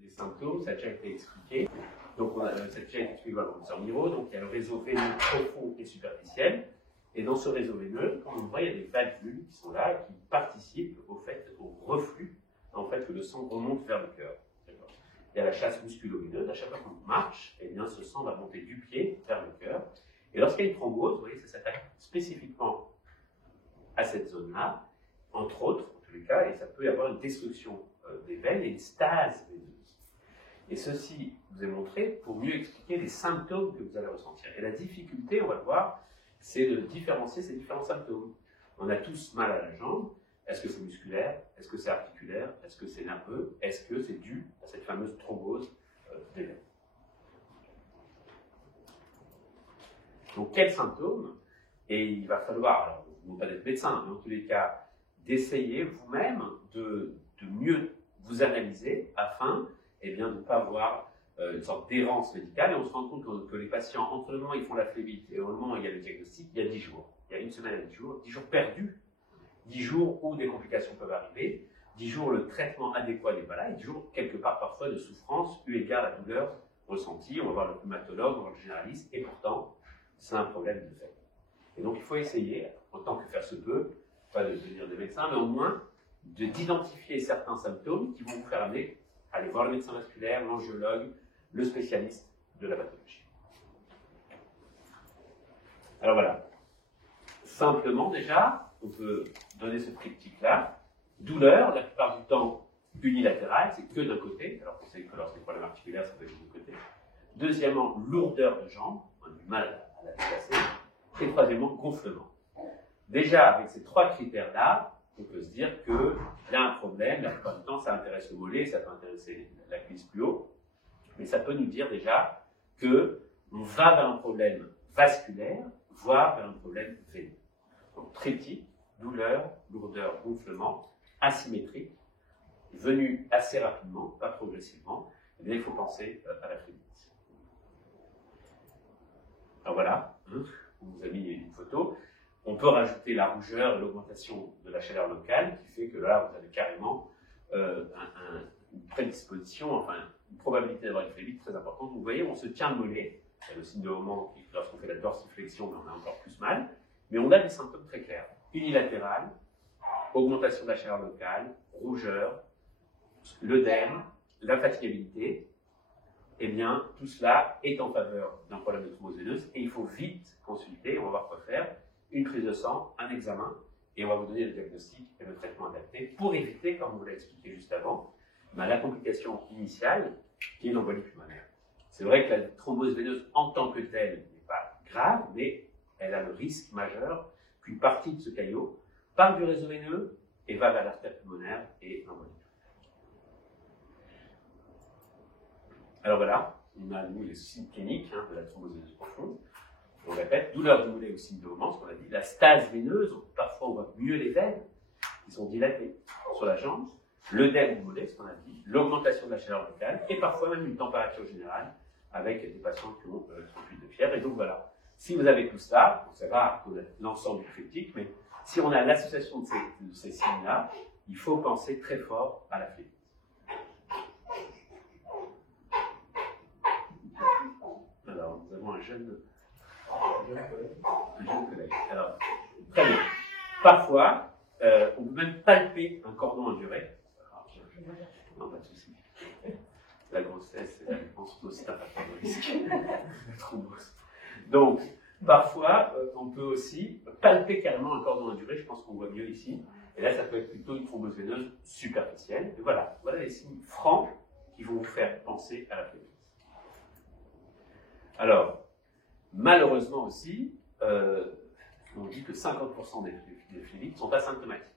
Des symptômes, ça a déjà été expliqué. Donc, ça a déjà été expliqué dans le niveau. Donc, il y a le réseau veineux profond et superficiel. Et dans ce réseau veineux, comme on voit, il y a des valvules qui sont là, qui participent au reflux, en fait, que le sang remonte vers le cœur. Il y a la chasse musculo-veineuse. À chaque fois qu'on marche, eh bien, ce sang va monter du pied vers le cœur. Et lorsqu'il y a une thrombose, vous voyez, ça s'attaque spécifiquement à cette zone-là, entre autres, en tous les cas, et ça peut y avoir une destruction des veines et une stase veineuse. Et ceci vous est montré pour mieux expliquer les symptômes que vous allez ressentir. Et la difficulté, on va le voir, c'est de différencier ces différents symptômes. On a tous mal à la jambe. Est-ce que c'est musculaire? Est-ce que c'est articulaire? Est-ce que c'est nerveux? Est-ce que c'est dû à cette fameuse thrombose des veines? Donc, quels symptômes? Et il va falloir, alors, non pas d'être médecin, mais en tous les cas, d'essayer vous-même de mieux vous analyser afin de ne pas avoir une sorte d'errance médicale. Et on se rend compte que les patients, entre le moment où ils font la phlébite et au moment où il y a le diagnostic, il y a 10 jours. Il y a une semaine à 10 jours perdus. 10 jours où des complications peuvent arriver, 10 jours le traitement adéquat n'est pas là, et 10 jours quelque part parfois de souffrance eu égard à la douleur ressentie. On va voir le rhumatologue, on va voir le généraliste, et pourtant, c'est un problème de fait. Et donc il faut essayer, autant que faire se peut, pas de devenir des médecins, mais au moins d'identifier certains symptômes qui vont vous faire aller voir le médecin vasculaire, l'angiologue, le spécialiste de la pathologie. Alors voilà, simplement déjà, on peut donner ce triptyque-là. Douleur, la plupart du temps unilatérale, c'est que d'un côté, alors qu'on sait que lorsqu'il y a des problèmes articulaires, ça peut être de deux côtés. Deuxièmement, lourdeur de jambe, on a du mal à la déplacer. Et troisièmement, gonflement. Déjà, avec ces trois critères-là, on peut se dire qu'il y a un problème. La plupart du temps, ça intéresse le mollet, ça peut intéresser la cuisse plus haut. Mais ça peut nous dire déjà qu'on va vers un problème vasculaire, voire vers un problème veineux. Donc, triptyque, douleur, lourdeur, gonflement, asymétrique, venu assez rapidement, pas progressivement, eh bien, il faut penser à la phlébite. Alors voilà, on vous a mis une photo. On peut rajouter la rougeur et l'augmentation de la chaleur locale, qui fait que là, vous avez carrément une prédisposition, enfin, une probabilité d'avoir une phlébite très importante. Vous voyez, on se tient le mollet, c'est le signe de moment lorsqu'on fait la dorsiflexion, mais on a encore plus mal. Mais on a des symptômes très clairs. Unilatéral, augmentation de la chaleur locale, rougeur, l'œdème, l'infatigabilité. Eh bien, tout cela est en faveur d'un problème de thrombose veineuse et il faut vite consulter, on va voir quoi faire, une prise de sang, un examen, et on va vous donner le diagnostic et le traitement adapté pour éviter, comme on vous l'a expliqué juste avant, la complication initiale qui est l'embolie pulmonaire. C'est vrai que la thrombose veineuse en tant que telle n'est pas grave, mais elle a le risque majeur qu'une partie de ce caillot part du réseau veineux et va vers l'artère pulmonaire et l'embolie. Alors voilà, on a nous les signes cliniques de la thrombose veineuse profonde. On répète, douleur du mollet au signe de moment, ce qu'on a dit, la stase veineuse, parfois on voit mieux les veines qui sont dilatées sur la jambe, l'œdème du mollet, ce qu'on a dit, l'augmentation de la chaleur locale et parfois même une température générale avec des patients qui ont 38 de fièvre. Et donc voilà. Si vous avez tout ça, c'est rare qu'on ait l'ensemble du triptyque, mais si on a l'association de ces signes-là, il faut penser très fort à la phlébite. Alors, nous avons un jeune collègue. Alors, très bien. Parfois, on peut même palper un cordon enduré. Non, pas de souci. La grossesse et la dépense sont aussi un facteur de risque. La thrombose. Donc, parfois, on peut aussi palper carrément un cordon enduré, je pense qu'on voit mieux ici. Et là, ça peut être plutôt une thrombose veineuse superficielle. Et voilà les signes francs qui vont vous faire penser à la phlébite. Alors, malheureusement aussi, on dit que 50% des phlébites sont asymptomatiques.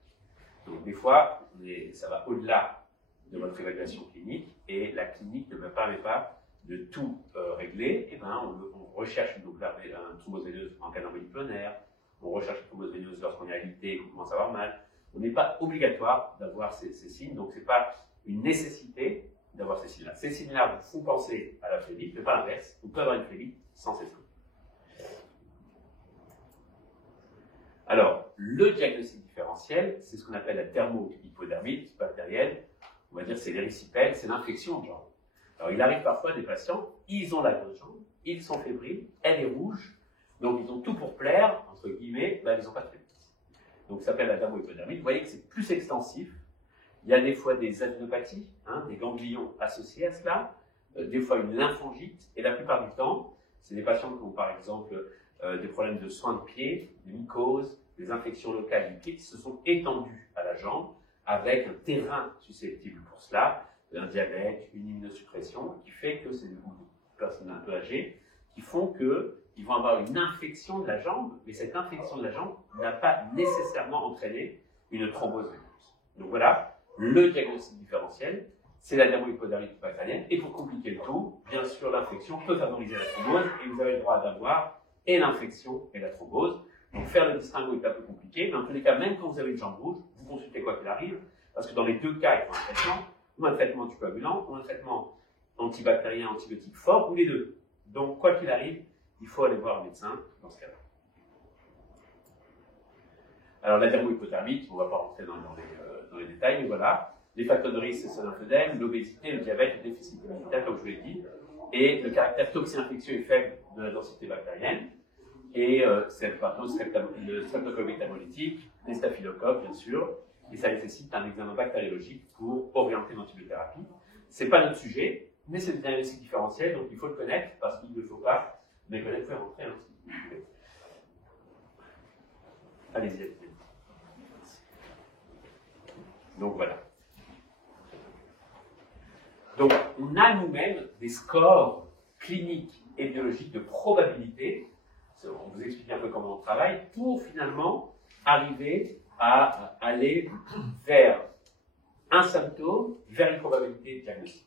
Donc, des fois, ça va au-delà de votre évaluation clinique et la clinique ne me permet pas de tout régler. Et ben, on recherche donc une thrombose veineuse en cas d'embolie pulmonaire, on recherche une thrombose veineuse lorsqu'on est alité et qu'on commence à avoir mal. On n'est pas obligatoire d'avoir ces signes, donc ce n'est pas une nécessité d'avoir ces signes-là. Ces signes-là vous font penser à la phlébite, mais pas l'inverse. On peut avoir une phlébite sans ces signes. Alors, le diagnostic différentiel, c'est ce qu'on appelle la thermo-hypodermite bactérienne. On va dire c'est l'érysipèle, c'est l'infection de jambes. Alors, il arrive parfois des patients, ils ont la grosse jambe, ils sont fébriles, elle est rouge, donc ils ont tout pour plaire, entre guillemets, ils n'ont pas de flébites. Donc, ça s'appelle la thermo-hypodermite. Vous voyez que c'est plus extensif. Il y a des fois des adénopathies, des ganglions associés à cela, des fois une lymphangite, et la plupart du temps, c'est des patients qui ont par exemple des problèmes de soins de pied, des mycoses, des infections locales du pied qui se sont étendues à la jambe avec un terrain susceptible pour cela, un diabète, une immunosuppression, qui fait que c'est des personnes un peu âgées qui font qu'ils vont avoir une infection de la jambe, mais cette infection de la jambe n'a pas nécessairement entraîné une thrombose veineuse. Donc voilà, le diagnostic différentiel, c'est la thermo-hypodermite bactérienne, et pour compliquer le tout, bien sûr, l'infection peut favoriser la thrombose, et vous avez le droit d'avoir et l'infection et la thrombose. Donc faire le distinguo est un peu compliqué, mais en tous les cas, même quand vous avez une jambe rouge, vous consultez quoi qu'il arrive, parce que dans les deux cas, il faut un traitement, ou un traitement anticoagulant, ou un traitement antibactérien, antibiotique fort, ou les deux. Donc quoi qu'il arrive, il faut aller voir un médecin dans ce cas-là. Alors la thermo-hypodermite, on ne va pas rentrer dans les détails, mais voilà. Les facteurs de risque, c'est l'emphysème, l'obésité, le diabète, le déficit immunitaire, comme je vous l'ai dit, et le caractère toxi-infectieux est faible de la densité bactérienne, et c'est par contre le streptocoque métabolytique, les staphylocoques, bien sûr, et ça nécessite un examen bactériologique pour orienter l'antibiothérapie. Ce n'est pas notre sujet, mais c'est le diagnostic différentiel, donc il faut le connaître, parce qu'il ne faut pas méconnaître, vous pouvez rentrer, si vous voulez. Allez-y, allez-y. Donc voilà. Donc, on a nous-mêmes des scores cliniques et biologiques de probabilité, on vous explique un peu comment on travaille, pour finalement arriver à aller vers un symptôme, vers une probabilité diagnostique.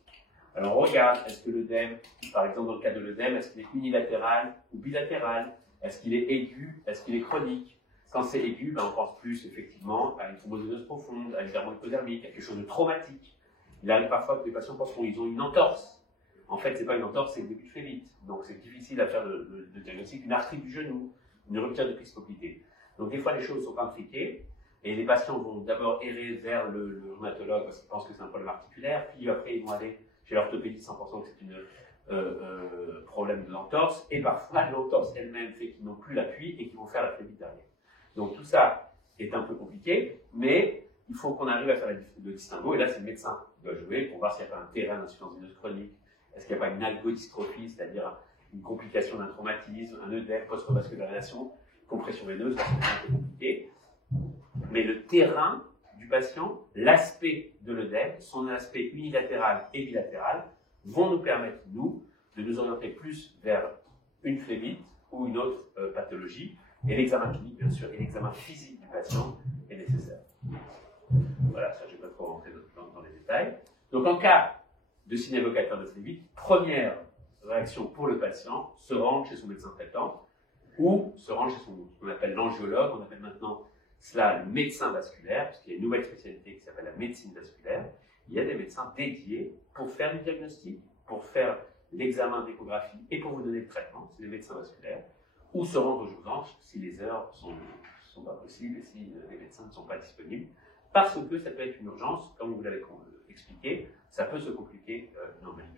Alors, on regarde, est-ce que l'œdème, par exemple dans le cas de l'œdème, est-ce qu'il est unilatéral ou bilatéral? Est-ce qu'il est aigu? Est-ce qu'il est chronique? Quand c'est aigu, on pense plus effectivement à une thrombose veineuse profonde, à une thermo-hypodermique, à quelque chose de traumatique. Il arrive parfois que les patients pensent qu'ils ont une entorse. En fait, ce n'est pas une entorse, c'est une début de phlébite. Donc, c'est difficile à faire le diagnostic. Une arthrite du genou, une rupture de plexopoplité. Donc, des fois, les choses sont intriquées. Et les patients vont d'abord errer vers le rhumatologue parce qu'ils pensent que c'est un problème articulaire. Puis après, ils vont aller chez l'orthopédiste en pensant que c'est un problème de l'entorse. Et parfois, l'entorse elle-même fait qu'ils n'ont plus l'appui et qu'ils vont faire la phlébite derrière. Donc, tout ça est un peu compliqué, mais il faut qu'on arrive à faire le distinguo, et là, c'est le médecin qui doit jouer pour voir s'il n'y a pas un terrain d'insuffisance veineuse chronique, est-ce qu'il n'y a pas une algodystrophie, c'est-à-dire une complication d'un traumatisme, un œdème, post-revascularisation, compression veineuse, c'est un peu compliqué. Mais le terrain du patient, l'aspect de l'œdème, son aspect unilatéral et bilatéral, vont nous permettre, nous, de nous orienter plus vers une phlébite ou une autre pathologie, et l'examen clinique, bien sûr, et l'examen physique du patient est nécessaire. Voilà, ça je ne vais pas trop rentrer dans les détails. Donc en cas de signe évocateur de phlébite, première réaction pour le patient, se rendre chez son médecin traitant ou se rendre chez ce qu'on appelle l'angiologue, on appelle maintenant cela le médecin vasculaire, parce qu'il y a une nouvelle spécialité qui s'appelle la médecine vasculaire. Il y a des médecins dédiés pour faire le diagnostic, pour faire l'examen d'échographie et pour vous donner le traitement, c'est les médecins vasculaires, ou se rendre aux urgences si les heures ne sont pas possibles et si les médecins ne sont pas disponibles. Parce que ça peut être une urgence, comme vous l'avez expliqué, ça peut se compliquer normalement.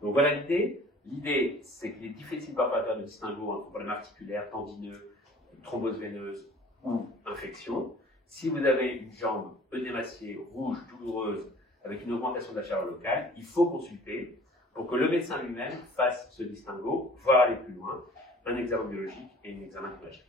Donc voilà l'idée. L'idée, c'est qu'il est difficile parfois de faire le distinguo entre problème articulaire, tendineux, thrombose veineuse ou infection. Si vous avez une jambe œdémaciée, rouge, douloureuse, avec une augmentation de la chaleur locale, il faut consulter pour que le médecin lui-même fasse ce distinguo, voire aller plus loin, un examen biologique et un examen imagique.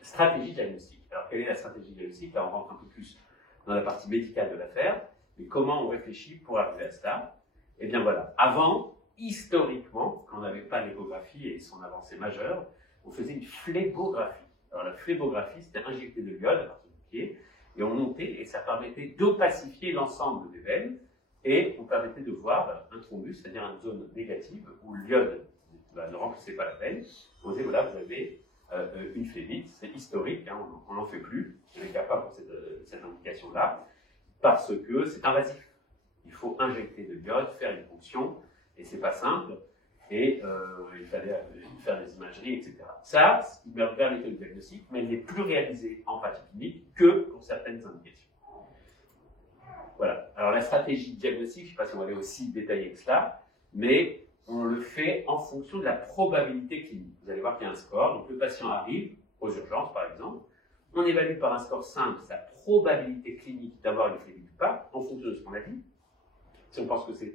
Stratégie diagnostique. Alors, quelle est la stratégie diagnostique? Là, on rentre un peu plus dans la partie médicale de l'affaire. Mais comment on réfléchit pour arriver à cela? Eh bien voilà, avant, historiquement, quand on n'avait pas l'échographie et son avancée majeure, on faisait une phlébographie. Alors la phlébographie, c'était injecter de l'iode à partir du pied, et on montait, et ça permettait d'opacifier l'ensemble des veines, et on permettait de voir un thrombus, c'est-à-dire une zone négative, où l'iode ne remplissait pas la veine. On disait, voilà, vous avez une phlébite, c'est historique, hein, on n'en fait plus, on est capable pour cette indication-là, parce que c'est invasif. Il faut injecter de l'iode, faire une ponction, et c'est pas simple. et il fallait faire des imageries, etc. Ça, il m'a ouvert l'école de diagnostic, mais il n'est plus réalisé en pratique clinique que pour certaines indications. Voilà. Alors la stratégie de diagnostic, je ne sais pas si on va aller aussi détailler que cela, mais on le fait en fonction de la probabilité clinique. Vous allez voir qu'il y a un score, donc le patient arrive aux urgences par exemple, on évalue par un score simple sa probabilité clinique d'avoir une phlébite ou pas, en fonction de ce qu'on a dit. Si on pense que c'est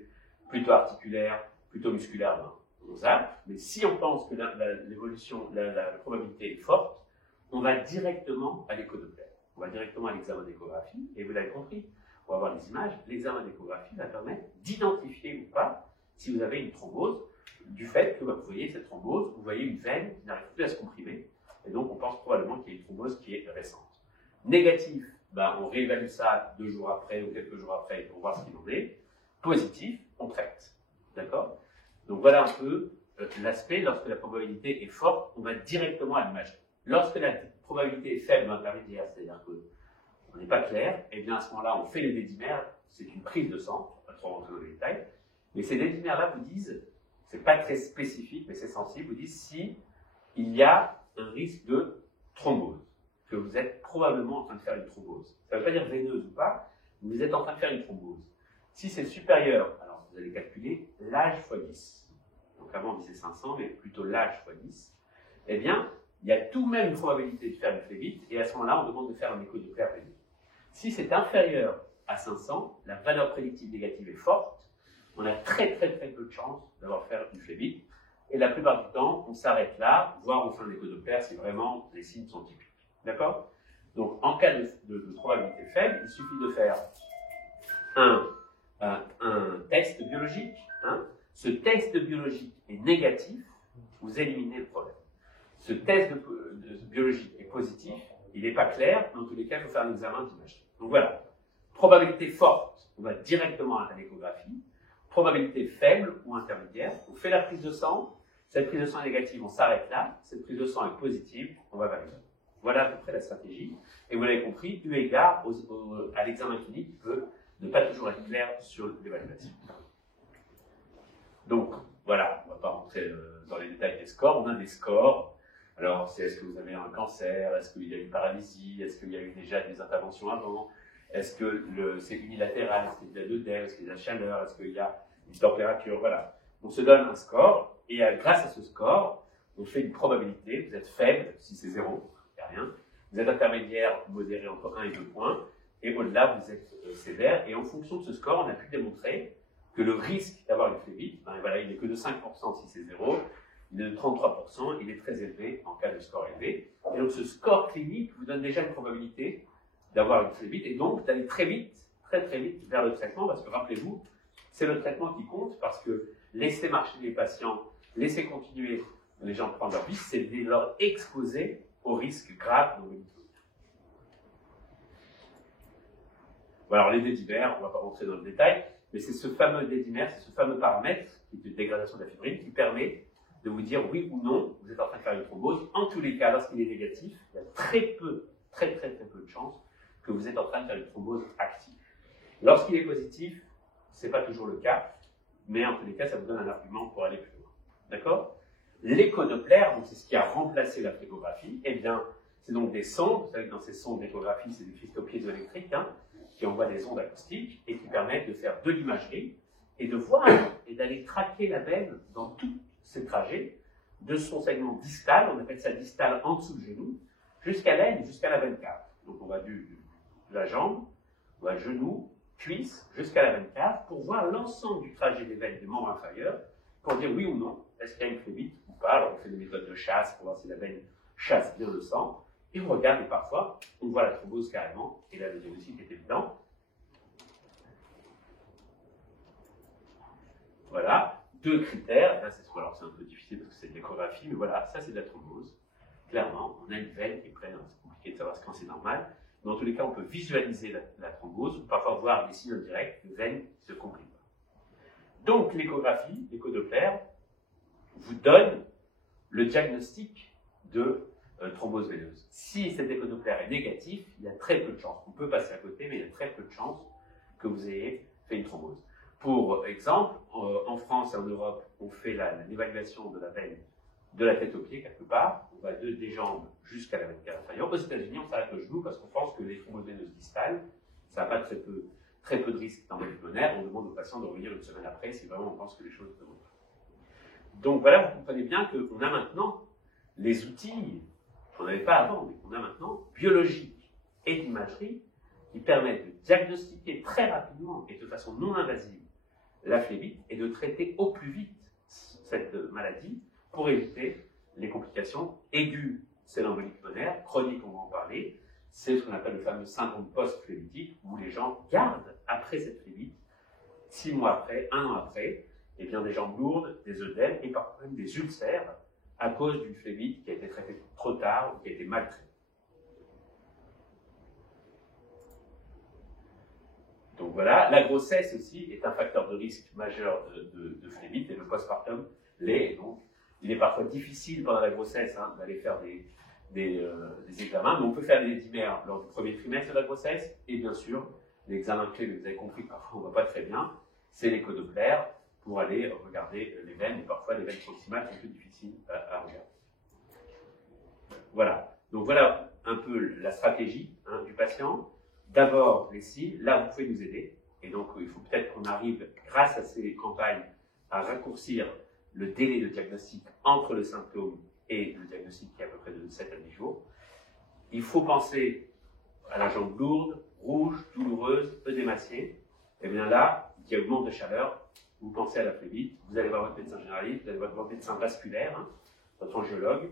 plutôt articulaire, plutôt musculaire, ben, on zappe. Mais si on pense que l'évolution, la probabilité est forte, on va directement à l'échodoppler. On va directement à l'examen d'échographie, et vous l'avez compris, on va voir les images. L'examen d'échographie va permettre d'identifier ou pas si vous avez une thrombose, du fait que vous voyez cette thrombose, vous voyez une veine qui n'arrive plus à se comprimer, et donc on pense probablement qu'il y a une thrombose qui est récente. Négatif, ben, on réévalue ça 2 jours après ou quelques jours après pour voir ce qu'il en est. Positif, on traite. D'accord? Donc voilà un peu l'aspect. Lorsque la probabilité est forte, on va directement à l'imagerie. Lorsque la probabilité est faible ou intermédiaire, c'est-à-dire qu'on n'est pas clair, et bien à ce moment-là, on fait les dédimères, c'est une prise de sang, on va pas trop rentrer dans les détails, mais ces dédimères-là vous disent, c'est pas très spécifique, mais c'est sensible, vous disent si il y a un risque de thrombose, que vous êtes probablement en train de faire une thrombose. Ça ne veut pas dire veineuse ou pas, mais vous êtes en train de faire une thrombose. Si c'est supérieur, alors vous allez calculer l'âge x 10. Donc avant on disait 500, mais plutôt l'âge x 10. Eh bien, il y a tout de même une probabilité de faire une phlébite, et à ce moment-là, on demande de faire un échodoppler phlébite. Si c'est inférieur à 500, la valeur prédictive négative est forte, on a très peu de chances d'avoir fait une phlébite, et la plupart du temps, on s'arrête là, voire on fait un échodoppler si vraiment les signes sont typiques. D'accord? Donc, en cas de probabilité faible, il suffit de faire un test biologique. Hein. Ce test biologique est négatif, vous éliminez le problème. Ce test biologique est positif, il n'est pas clair, dans tous les cas, il faut faire un examen d'imagerie. Donc voilà, probabilité forte, on va directement à l'échographie. Probabilité faible ou intermédiaire, on fait la prise de sang. Cette prise de sang est négative, on s'arrête là. Cette prise de sang est positive, on va valider. Voilà à peu près la stratégie. Et vous l'avez compris, eu égard à l'examen clinique, il peut ne pas toujours être clair sur l'évaluation. Donc, voilà, on ne va pas rentrer dans les détails des scores. On a des scores. Alors, c'est est-ce que vous avez un cancer? Est-ce qu'il y a une paralysie? Est-ce qu'il y a eu déjà des interventions avant? Est-ce que c'est unilatéral? Est-ce qu'il y a de l'œdème? Est-ce qu'il y a de la chaleur? Est-ce qu'il y a une température? Voilà. On se donne un score, et grâce à ce score, on fait une probabilité. Vous êtes faible, si c'est 0, il n'y a rien. Vous êtes intermédiaire, modéré entre 1 et 2 points. Et au-delà, vous êtes sévère. Et en fonction de ce score, on a pu démontrer que le risque d'avoir une phlébite, ben voilà, il n'est que de 5% si c'est 0, il est de 33%, il est très élevé en cas de score élevé. Et donc ce score clinique vous donne déjà une probabilité d'avoir une phlébite, et donc d'aller très vite vers le traitement, parce que rappelez-vous, c'est le traitement qui compte, parce que laisser marcher les patients, laisser continuer les gens prendre leur vie, c'est de leur exposer au risque grave de l'hôpital. Bon, alors les dédimères, on ne va pas rentrer dans le détail, mais c'est ce fameux dédimère, c'est ce fameux paramètre qui est une dégradation de la fibrine qui permet de vous dire oui ou non, vous êtes en train de faire une thrombose. En tous les cas, lorsqu'il est négatif, il y a très peu de chances que vous êtes en train de faire une thrombose active. Lorsqu'il est positif, ce n'est pas toujours le cas, mais en tous les cas, ça vous donne un argument pour aller plus loin. D'accord? L'échodoppler, donc c'est ce qui a remplacé la phrégographie, eh bien, c'est donc des sondes, vous savez que dans ces sondes d'échographie, c'est des cristaux piézoélectriques, hein, qui envoient des ondes acoustiques et qui permettent de faire de l'imagerie et de voir et d'aller traquer la veine dans tous ses trajets, de son segment distal, on appelle ça distal en dessous du genou, jusqu'à l'aine, jusqu'à la veine cave. Donc on va de la jambe, on va genou, cuisse, jusqu'à la veine cave, pour voir l'ensemble du trajet des veines des membres inférieurs, pour dire oui ou non, est-ce qu'il y a une phlébite ou pas. Alors on fait des méthodes de chasse pour voir si la veine chasse bien le sang, et on regarde, et parfois, on voit la thrombose carrément, et là le diagnostic est évident. Voilà, 2 critères, là c'est un peu difficile parce que c'est de l'échographie, mais voilà, ça c'est de la thrombose. Clairement, on a une veine qui est prête, c'est compliqué de savoir quand c'est normal, mais dans tous les cas, on peut visualiser la thrombose, ou parfois voir des signes indirects de veine qui se compriment pas. Donc l'échographie, l'échodoppler, vous donne le diagnostic de thrombose veineuse. Si cet échodoppler est négatif, il y a très peu de chances, on peut passer à côté, mais il y a très peu de chances que vous ayez fait une thrombose. Pour exemple, en France et en Europe, on fait l'évaluation de la veine de la tête aux pieds quelque part, on va des jambes jusqu'à la veine cave inférieure. Aux États-Unis, on s'arrête au genou parce qu'on pense que les thromboses veineuses distales, ça n'a pas très peu de risques d'embolie pulmonaire. On demande aux patients de revenir une semaine après si vraiment on pense que les choses ne vont pas. Donc voilà, vous comprenez bien qu'on a maintenant les outils qu'on n'avait pas avant, mais qu'on a maintenant, biologiques et d'imagerie, qui permettent de diagnostiquer très rapidement et de façon non invasive la phlébite et de traiter au plus vite cette maladie pour éviter les complications aiguës. C'est l'embolie pulmonaire, chronique, on va en parler. C'est ce qu'on appelle le fameux syndrome post-phlébitique, où les gens gardent, après cette phlébite, 6 mois après, 1 an après, eh bien, des jambes lourdes, des œdèmes et parfois même des ulcères à cause d'une phlébite qui a été traitée trop tard ou qui a été mal traitée. Donc voilà, la grossesse aussi est un facteur de risque majeur de phlébite et le postpartum l'est. Donc, il est parfois difficile pendant la grossesse d'aller faire des examens, mais on peut faire des dimères lors du premier trimestre de la grossesse et bien sûr, l'examen clé, vous avez compris que parfois on ne va pas très bien, c'est l'écho Doppler pour aller regarder les veines et parfois les veines proximales sont plus difficiles à regarder. Voilà, donc voilà un peu la stratégie du patient. D'abord, les signes, là vous pouvez nous aider, et donc il faut peut-être qu'on arrive, grâce à ces campagnes, à raccourcir le délai de diagnostic entre le symptôme et le diagnostic qui est à peu près de 7 à 10 jours. Il faut penser à la jambe lourde, rouge, douloureuse, œdématiée. Et bien là, qui augmente de chaleur, vous pensez à la phlébite, vous allez voir votre médecin généraliste, vous allez voir votre médecin vasculaire, votre angiologue,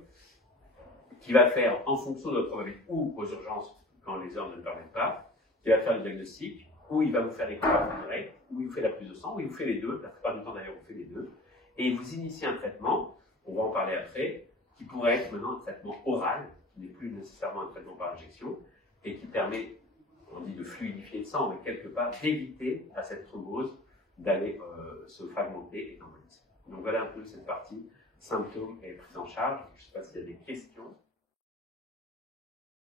qui va faire, en fonction de votre probabilité, ou aux urgences, quand les heures ne le permettent pas, qui va faire le diagnostic, ou il va vous faire l'échographie directe, ou il vous fait la prise de sang, ou il vous fait les deux, la plupart du temps d'ailleurs on fait les deux, et il vous initie un traitement, on va en parler après, qui pourrait être maintenant un traitement oral, qui n'est plus nécessairement un traitement par injection, et qui permet, on dit de fluidifier le sang, mais quelque part d'éviter à cette thrombose d'aller se fragmenter et d'emboliser. Donc voilà un peu cette partie symptômes et prise en charge. Je ne sais pas s'il y a des questions.